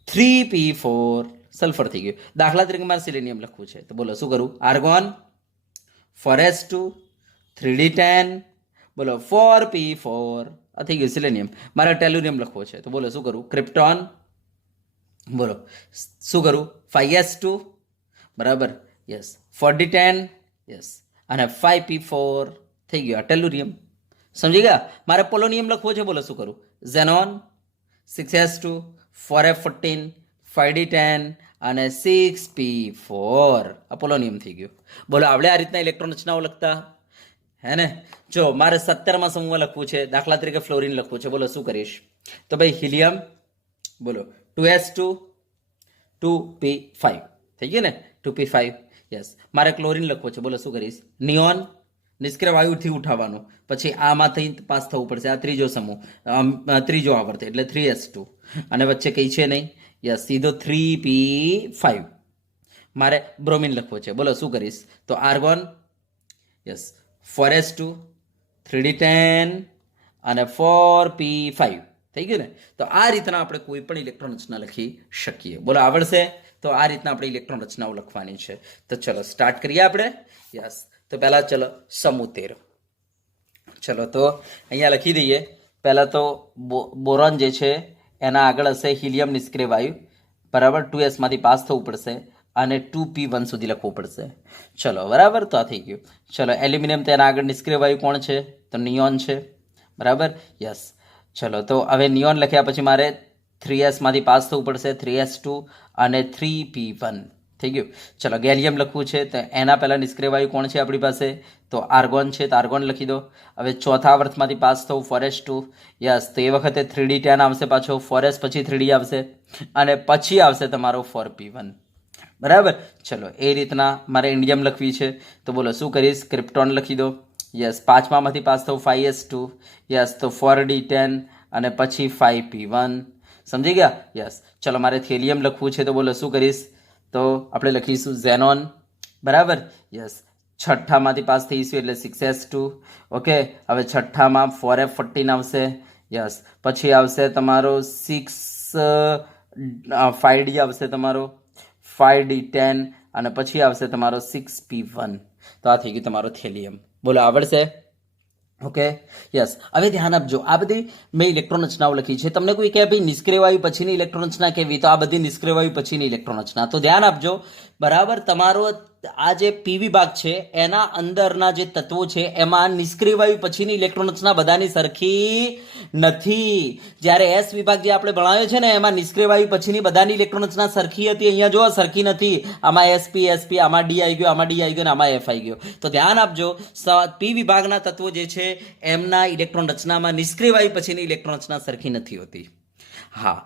3p4. સલ્ફર થઈ ગયું. દાખલા તરીકે મારે સિલેનિયમ લખવું છે તો બોલો શું કરું? આર્ગોન 4s2 3d10 બોલો 4p4. આ થઈ ગયું સિલેનિયમ. મારે ટેલુરિયમ લખવો છે તો બોલો શું કરું? ક્રિપ્ટોન, બોલો શું કરું? 5s2 બરાબર યસ 4d10 યસ અને 5p4 થઈ ગયું આ ટેલુરિયમ. સમજી ગયા? મારે પોલોનિયમ લખવો છે, બોલો શું કરું? ઝેનોન 6s2 4f14 5d10 અને 6p4. આ પોલોનિયમ થઈ ગયું. બોલો આવડે આ રીતના ઇલેક્ટ્રોન રચનાઓ લખતા? હે ને? જો મારે 17માં સમૂહ લખવું છે, દાખલા તરીકે ફ્લોરિન લખવું છે, બોલો શું કરીશ? તો ભાઈ હિલિયમ, બોલો 2s2 2p5 થઈ ગયું ને 2p5 યસ. મારે ક્લોરિન લખવો છે, બોલો શું કરીશ? નિયોન નિષ્ક્રિય વાયુથી ઉઠાવવાનું, પછી આમાંથી પાસ થવું પડશે. આ ત્રીજો સમૂહ, ત્રીજો આવર્ત એટલે 3s2, અને વચ્ચે કંઈ છે નહીં. યસ, સીધો 3p5. મારે બ્રોમિન લખવો છે. બોલો શું કરીશ? તો આર્ગોન, યસ, 4s2, 3d10 અને 4p5 થઈ ગયું ને. તો આ રીતના આપણે કોઈ પણ ઇલેક્ટ્રોન રચના લખી શકીએ. બોલો આવડશે? તો આ રીતના આપણે ઇલેક્ટ્રોન રચનાઓ લખવાની છે. તો ચલો સ્ટાર્ટ કરીએ આપણે. યસ, તો પહેલા ચલો સમૂહ 13. ચલો તો અહીંયા લખી દઈએ. પહેલાં તો બોરોન જે છે એના આગળ હશે હિલિયમ નિષ્ક્રિય વાયુ, બરાબર. 2s માંથી પાસ થવું પડશે અને 2p1 સુધી લખવું પડશે. ચલો બરાબર, તો આ થઈ ગયું. ચલો એલ્યુમિનિયમ, તેના આગળ નિષ્ક્રિય વાયુ કોણ છે? તો નિયોન છે, બરાબર. યસ, ચલો તો હવે નિયોન લખ્યા પછી મારે 3s માંથી પાસ થવું પડશે, 3s2 અને 3p1 થઈ ગયું. ચલો ગેલિયમ લખવું છે, તો એના પહેલાં નિષ્ક્રિય વાયુ કોણ છે આપણી પાસે? તો આર્ગોન છે, તો આર્ગોન લખી દો. હવે ચોથા આવર્તમાંથી પાસ થવું 4s2. યસ, તો એ વખતે 3d10 આવશે, પાછો 4s પછી 3d આવશે, અને પછી આવશે તમારો 4p1, બરાબર. ચલો એ રીતના મારે ઇન્ડિયમ લખવી છે. તો બોલો શું કરીશ? ક્રિપ્ટોન લખી દો. યસ, પાંચમામાંથી પાસ થવું 5s2. યસ, તો 4d10 અને પછી 5p1. સમજી ગયા? યસ. ચલો મારે થેલિયમ લખવું છે. તો બોલો શું કરીશ? તો આપણે લખીશું ઝેનોન, બરાબર. યસ, છઠ્ઠામાંથી પાસ થઈશું એટલે 6s2. ઓકે, હવે છઠ્ઠામાં 4f14 આવશે. યસ, પછી આવશે તમારો 5d આવશે તમારો 5d10 અને પછી આવશે તમારો 6p1. તો આ થઈ ગયું તમારો થેલિયમ. બોલો આવડશે? Okay, yes. હવે ધ્યાન આપજો, આ બધી મેં ઇલેક્ટ્રોન રચનાઓ લખી છે. તમને કોઈ કહે ભાઈ નિષ્ક્રિય વાયુ પછીની ઇલેક્ટ્રોન રચના કેવી? તો આ બધી નિષ્ક્રિય વાયુ પછીની ઇલેક્ટ્રોન રચના. તો ધ્યાન આપજો, બરાબર. તમારો આ જે પી વિભાગ છે એના અંદરના જે તત્વો છે એમાં નિષ્ક્રિય વાયુ પછીની ઇલેક્ટ્રોન રચના બધાની સરખી નથી. જ્યારે એસ વિભાગ જે આપણે ભણાવ્યો છે ને એમાં નિષ્ક્રિય વાયુ પછીની બધાની ઇલેક્ટ્રોન રચના સરખી હતી. અહીંયા જો સરખી નથી. આમાં એસપી, આમાં ડી આવી ગયો, આમાં ડી આવી ગયો અને આમાં એફ આવી ગયો. તો ધ્યાન આપજો, પી વિભાગના તત્વો જે છે એમના ઇલેક્ટ્રોન રચનામાં નિષ્ક્રિય વાયુ પછીની ઇલેક્ટ્રોન રચના સરખી નથી હોતી. હા,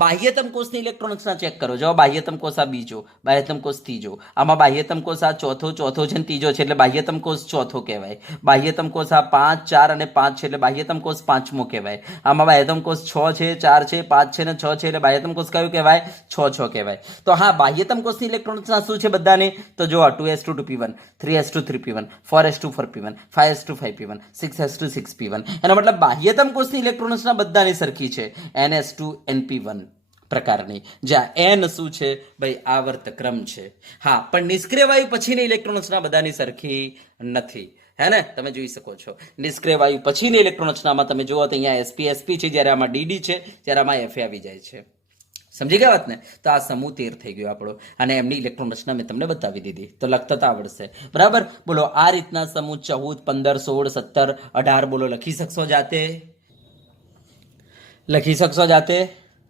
બાહ્યતમ કોષની ઇલેક્ટ્રોન રચના ચેક કરો. જો બાહ્યતમ કોષ આ બીજો, બાહ્યતમ કોષ ત્રીજો, આમાં બાહ્યતમ કોષ આ ચોથો છે ને ત્રીજો છે એટલે બાહ્યતમ કોષ ચોથો કહેવાય. બાહ્યતમ કોષ આ 5, 4 અને 5 છે એટલે બાહ્યતમ કોષ પાંચમો કહેવાય. આમાં બાહ્યતમ કોષ 6 છે, 4 છે, 5 છે ને 6 છે એટલે બાહ્યતમ કોષ કયું કહેવાય? 6 કહેવાય. તો હા, બાહ્યતમ કોષની ઇલેક્ટ્રોન રચના શું છે બધાની? તો જો 2s2 2p1, 3s2 3p1, 4s2 4p1, 5s2 5p1, 6s2 6p1. એનો મતલબ બાહ્યતમ કોષની ઇલેક્ટ્રોન રચના બધાની સરખી છે, ns2 np1 પ્રકારની. જ્યાં n શું છે ભાઈ? આવર્ત ક્રમ છે. હા, પણ નિષ્ક્રિય વાયુ પછીની ઇલેક્ટ્રોન રચના બધાની સરખી નથી, હે ને? તમે જોઈ શકો છો નિષ્ક્રિય વાયુ પછીની ઇલેક્ટ્રોન રચનામાં તમે જુઓ તો અહીંયા sp છે, જ્યારે આમાં dd છે, જ્યારે આમાં fa આવી જાય છે. સમજી ગયા વાત ને? તો આ સમૂહ 13 થઈ ગયો આપણો, અને એમની ઇલેક્ટ્રોન રચના મેં તમને બતાવી દીધી. તો લખતા તો આવડશે, બરાબર. બોલો આ રીતના સમૂહ 14, 15, 16, 17, 18 બોલો લખી શકશો જાતે? લખી શકશો જાતે?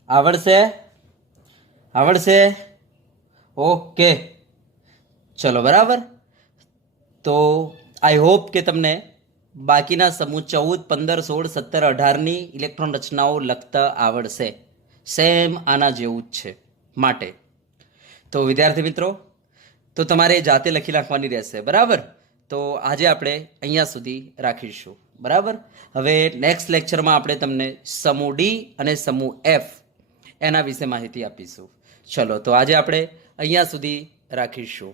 આવડશે? ઓકે, ચલો બરાબર. તો આઈ હોપ કે તમને બાકીના સમૂહ 14, 15, 16, 17, 18ની ઇલેક્ટ્રોન રચનાઓ લખતા આવડશે. સેમ આના જેવું જ છે. માટે તો વિદ્યાર્થી મિત્રો, તો તમારે જાતે લખી નાખવાની રહેશે, બરાબર. તો આજે આપણે અહીંયા સુધી રાખીશું, બરાબર. હવે નેક્સ્ટ લેક્ચરમાં આપણે તમને સમૂહ ડી અને સમૂહ એફ એના વિશે માહિતી આપીશું. ચલો, તો આજે આપણે અહીંયા સુધી રાખીશું.